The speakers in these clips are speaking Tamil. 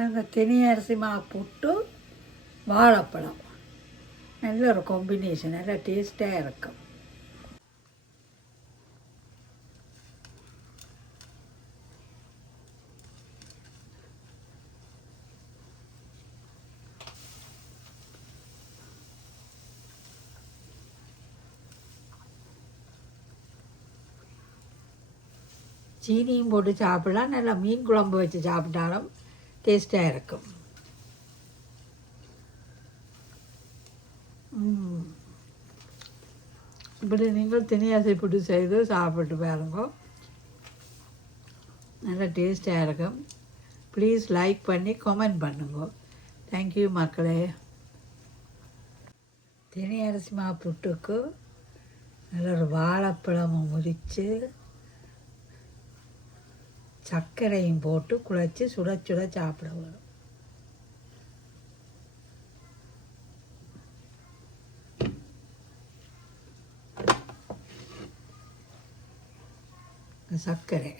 அந்த தினி அரிசி மாவு புட்டு வாழைப்பழம். நல்ல ஒரு காம்பினேஷன் நல்லா டேஸ்ட்டாக இருக்கும். சீனியும் போட்டு சாப்பிடலாம். நல்லா மீன் குழம்பு வச்சு சாப்பிட்டாலும் டேஸ்ட்டாக இருக்கும். இப்படி நீங்கள் தினியாசை போட்டு செய்து சாப்பிட்டு பாருங்க. நல்லா டேஸ்ட்டாக இருக்கும். ப்ளீஸ் லைக் பண்ணி கமெண்ட் பண்ணுங்க. தேங்க்யூ மக்களே. தினி அரிசி மாவு புட்டுக்கு நல்ல ஒரு வாழைப்பழமும் முறித்து சர்க்கரையும் போட்டு குழச்சி சுட சுட சாப்பிட வரும் சர்க்கரை.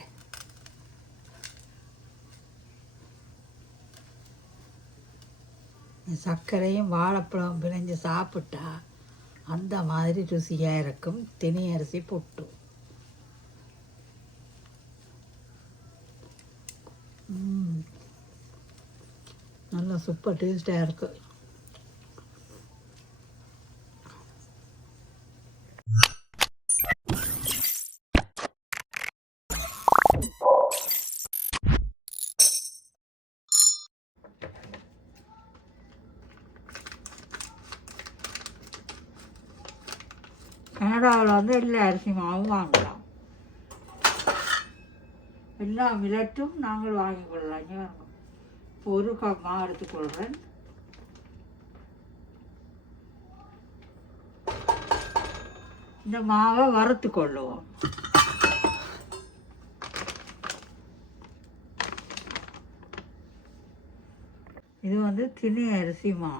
சர்க்கரையும் வாழைப்பழம் பிணைஞ்சு சாப்பிட்டா அந்த மாதிரி ருசியாக இருக்கும். தினி அரிசி புட்டு. ம். நல்லா சூப்பர் டேஸ்டாக இருக்கு கனடாவில் வந்து எல்லா அரிசி மாவும் வாங்கலாம் என்ன விளட்டும் நாங்கள் வாங்கிக் கொள்ளலாம். ஒரு கப் மா எடுத்துக்கொள்கிறேன் இந்த மாவை வறுத்து கொள்ளுவோம். இது வந்து திணை அரிசி மா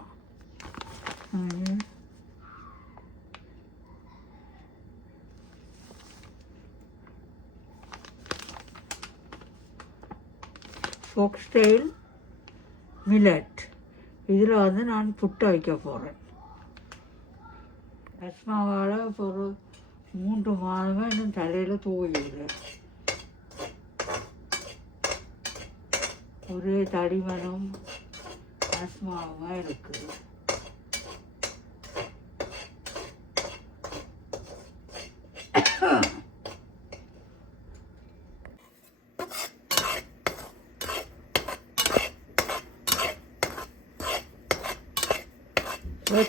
ம். ஃபோக்ஸ்டைல் மில்லட் இதில் வந்து நான் புட்டு வைக்க போகிறேன் ரஸ்மாவால் இப்போ ஒரு மூன்று மாதமாக இன்னும் தலையில் தூவிடுது ஒரே தடிமனும் ரஸ்மாவுமாக இருக்குது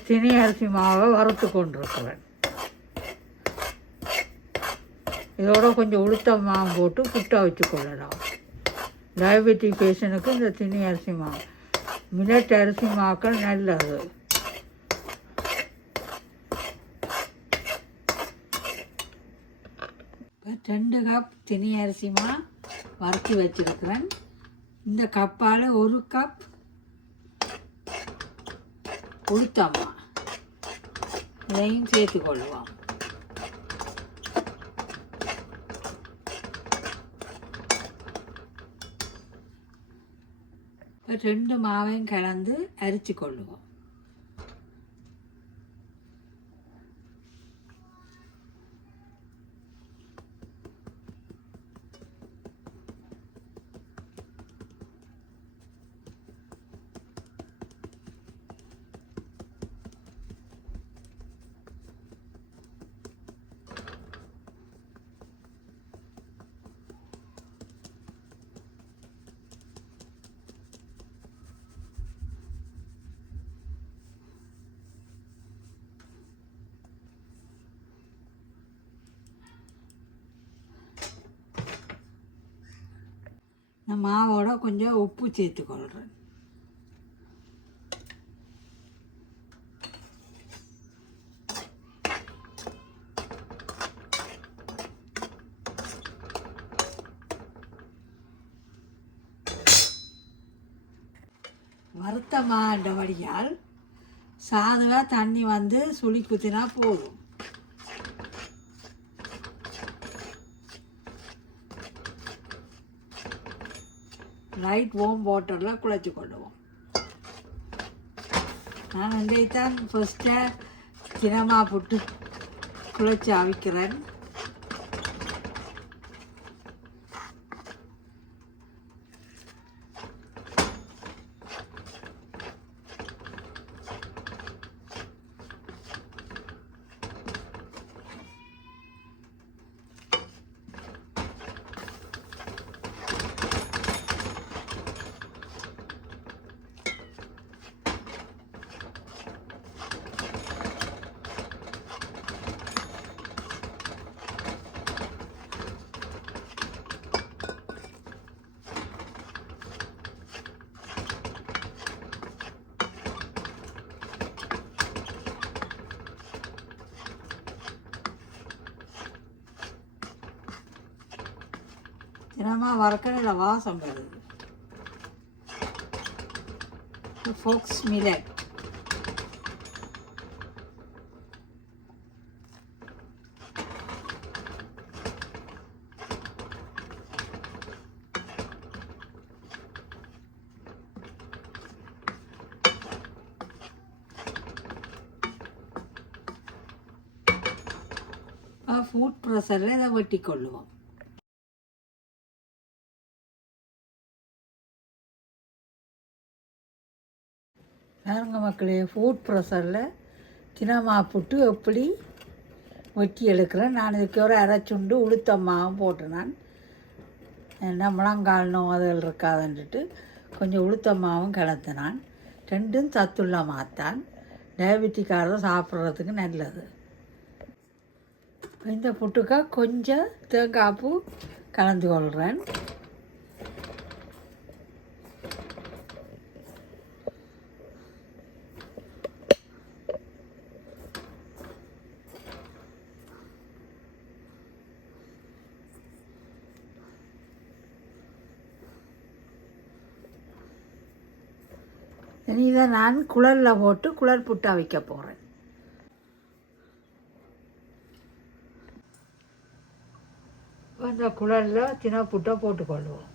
ஒரு அரிசி மாவை வறுத்து கொண்டிருக்கிறேன். இதோட கொஞ்சம் உளுத்த மாவு போட்டு புட்டா வச்சு கொள்ளலாம். டயபெட்டிக் பேஷண்ட்டுக்கு இந்த திணை அரிசி மாவு மில்லட் அரிசி மாக்கள் நல்லது. ரெண்டு கப் திணை அரிசி மா வறுத்து வச்சிருக்கிறேன். இந்த கப்பால் ஒரு கப் உளுத்தம்மா இதையும் சேர்த்து கொள்ளுவோம் ரெண்டு மாவையும் கலந்து அரிச்சு கொள்ளுவோம் இந்த மாவோட கொஞ்சம் உப்பு சேர்த்துக்கொள்கிறேன் வறுத்த மாண்டபடியால் சாதுவாக தண்ணி வந்து சுழி குத்தினா போதும். லைட் வார்ம் வாட்டரில் குழச்சி கொள்ளுவோம். நான் இன்றைத்தான் ஃபஸ்ட்டாக தினமாக போட்டு குழச்சி அவிக்கிறேன். தினமாக வறக்கடையில் வாசம் வருது. ஃபோக்ஸ் மிலட் ஃபுட் ப்ரெஷரில் இதை வெட்டி கொள்ளுவோம் மக்களே ஃபுட் ப்ரெஷரில் தினமா புட்டு எப்படி வெட்டி எடுக்கிறேன். நான் இதுக்கு ஒரு அரைச்சுண்டு உளுத்தம்மாவும் போட்டு நான் என்ன முழங்கால் நோதல் இருக்காதுன்ட்டு கொஞ்சம் உளுத்தம்மாவும் கிளத்தினான். ரெண்டும் சத்துள்ள மாத்தான். டயபெட்டிக்காரர் சாப்பிட்றதுக்கு நல்லது. இந்த புட்டுக்காக கொஞ்சம் தேங்காய் பூ கலந்து கொள்கிறேன் இதை நான் குழலில் போட்டு குழல் புட்டா வைக்க போகிறேன் அந்த குழலில் தின போட்டுக்கொள்வோம்.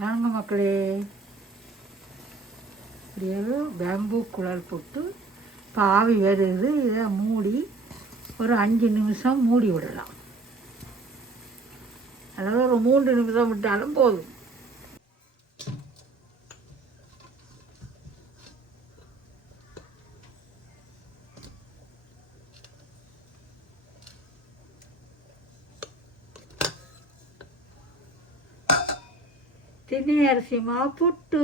வாங்க மக்களே. இப்படியாவது பேம்பு குழல் போட்டு பாவி வருது இதை மூடி ஒரு அஞ்சு நிமிஷம் மூடி விடலாம். அதாவது ஒரு மூன்று நிமிஷம் விட்டாலும் போதும். திணை அரிசி மா புட்டு